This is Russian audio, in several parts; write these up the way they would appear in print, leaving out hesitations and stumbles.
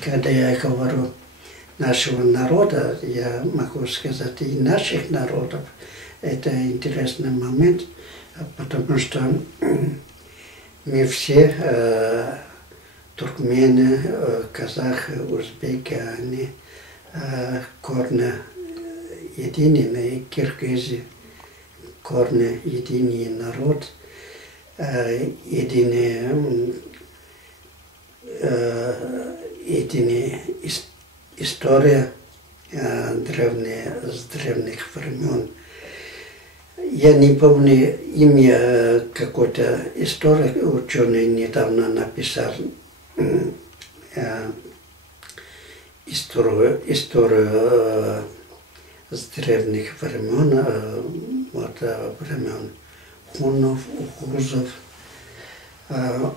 когда я говорю нашего народа, я могу сказать и наших народов. Это интересный момент, потому что мы все, туркмены, казахи, узбеки, они корни единые, киргизы, корни единый народ, единая история древняя, с древних времен. Я не помню имя какой-то историк, ученый недавно написал историю с древних времен, вот времен хунов, ухузов.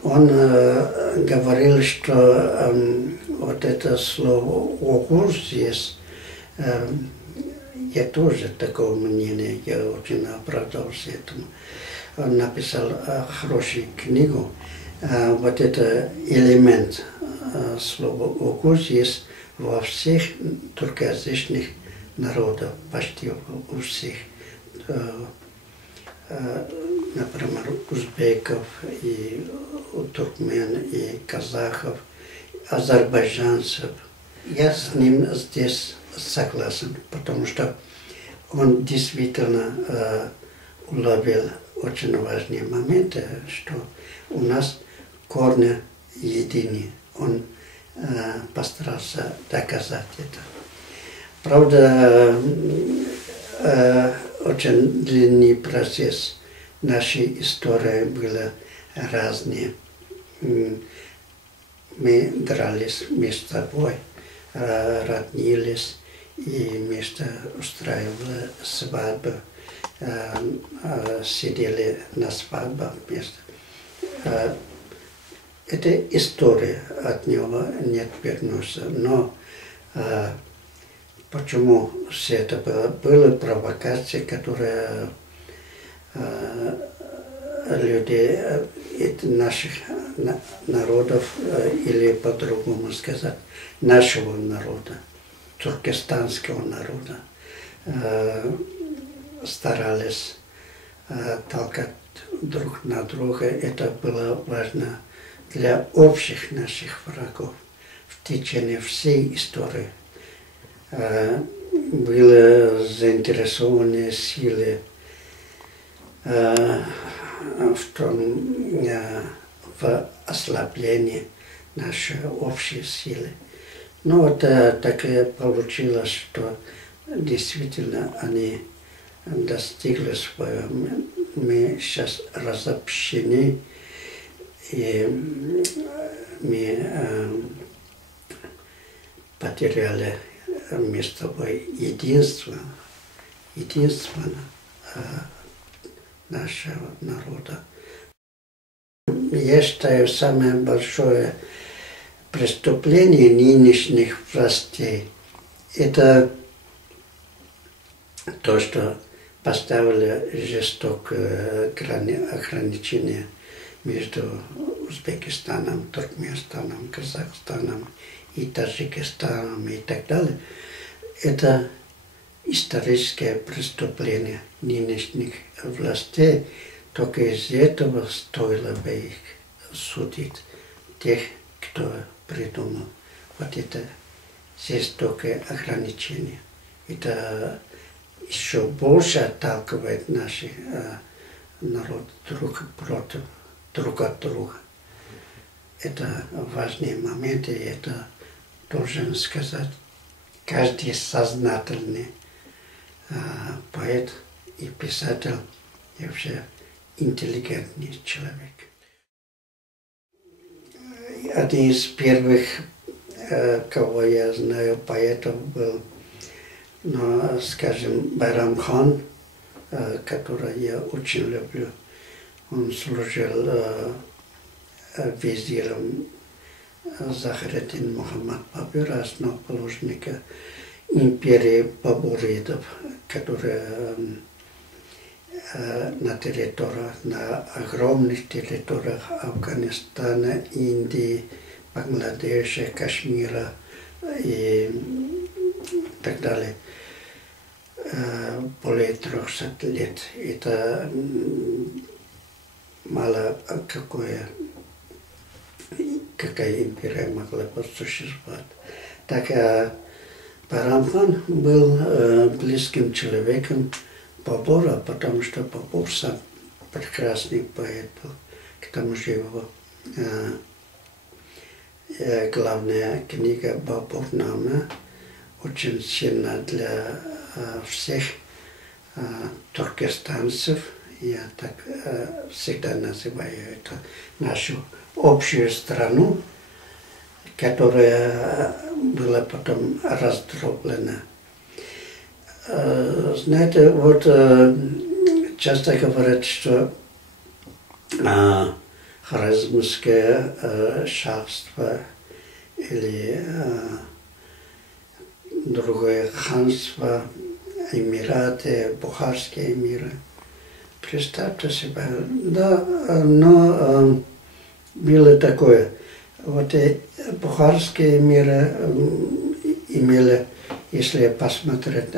Он говорил, что вот это слово «ухуз» есть. Я тоже такого мнения, я очень обрадовался этому. Он написал хорошую книгу. Вот это элемент слова «ухуз» есть во всех туркоязычных народах, почти у всех. Например, узбеков, и туркмен, и казахов, азербайджанцев. Я с ним здесь согласен, потому что он действительно уловил очень важные моменты, что у нас корни едины. Он постарался доказать это. Правда, очень длинный процесс. Наши истории были разные. Мы дрались между собой, роднились и вместе устраивали свадьбы, сидели на свадьбах вместе. Это история, от него нет вернуться. Но почему все это было? Были провокации, которые люди наших народов, или по-другому сказать, нашего народа, туркестанского народа, старались толкать друг на друга. Это было важно для общих наших врагов в течение всей истории. Были заинтересованы силы в ослаблении нашей общей силы. Но вот так и получилось, что действительно они достигли своего. Мы сейчас разобщены, и мы потеряли между собой единство нашего народа. Я считаю, самое большое преступление нынешних властей – это то, что поставили жестокое ограничение между Узбекистаном, Туркменистаном, Казахстаном и Таджикистаном и так далее. Это историческое преступление нынешних властей. Только из этого стоило бы их судить, тех, кто придумал вот это жестокое ограничение. Это еще больше отталкивает наш народ друг от друга. Это важные моменты, и это должен сказать каждый сознательный поэт и писатель, и вообще интеллигентный человек. Один из первых, кого я знаю, поэтов был, ну, скажем, Байрамхан, которого я очень люблю. Он служил визиром Захретдин Мухаммад Бабюр, основоположника империи Бабуридов, которая на огромных территориях Афганистана, Индии, Бангладеша, Кашмира и так далее. Более 300 лет. Это мало какая империя могла существовать. Так Парамхан был близким человеком Бабура, потому что Бабур сам прекрасный поэт был. К тому же его главная книга Бабурнама очень сильна для всех туркестанцев. Я так всегда называю это нашу общую страну, которая была потом раздроблена. Знаете, вот часто говорят, что Хорезмское шахство или другое ханство, Эмираты, Бухарские эмиры. Представьте себе, да, но было такое. Вот и Бухарские эмиры имели, если посмотреть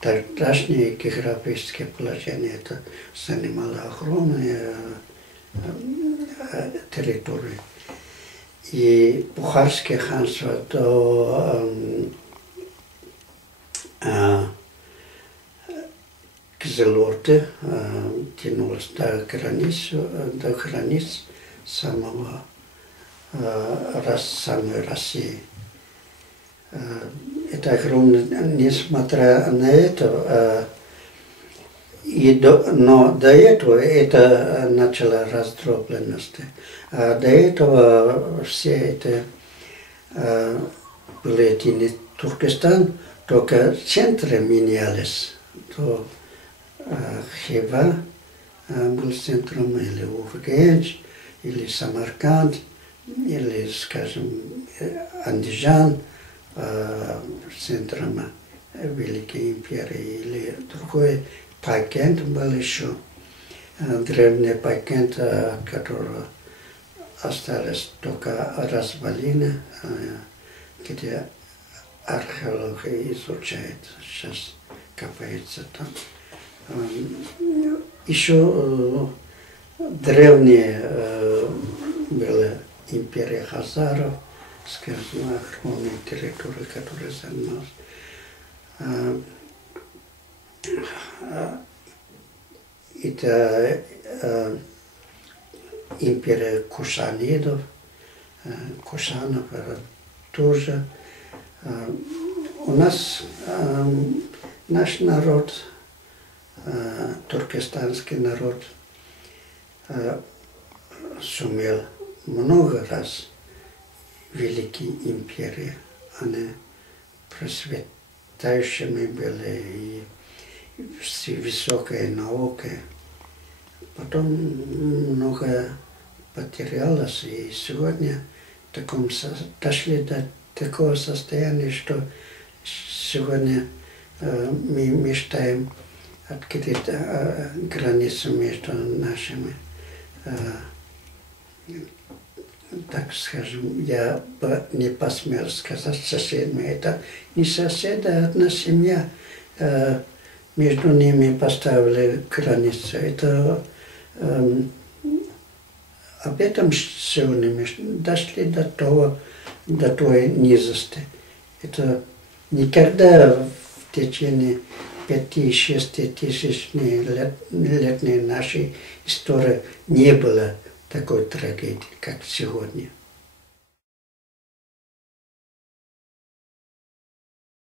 тогдашнее географическое положение, это занимало огромные территории. И Бухарское ханство до Кызылорды тянулось до границ самой России. Это огромно, несмотря на это, но до этого это начало раздробленности. А до этого все это были единый Туркестан, только центры менялись. То Хива был центром, или Ургенч, или Самарканд, или, скажем, Андижан центром Великой империи, или другой Пайкент был еще, древний Пайкент, от которого остались только развалины, где археология изучает, сейчас копается там. Еще древние была империя хазаров, скажем, огромные территории, которые занималась. Это империя Кушанидов, Кушанов тоже. У нас наш народ, туркестанский народ, сумел много раз великие империи. Они процветающими были и высокой наукой. Потом много потерялось, и сегодня дошли до такого состояния, что сегодня мы мечтаем открыть границу между нашими, так скажем, я бы не посмел сказать соседями. Это не соседи, а одна семья. Между ними поставили границу. Это об этом сегодня мы дошли до той низости. Это никогда в течение 5-6 тысячелетней нашей истории не было такой трагедии, как сегодня.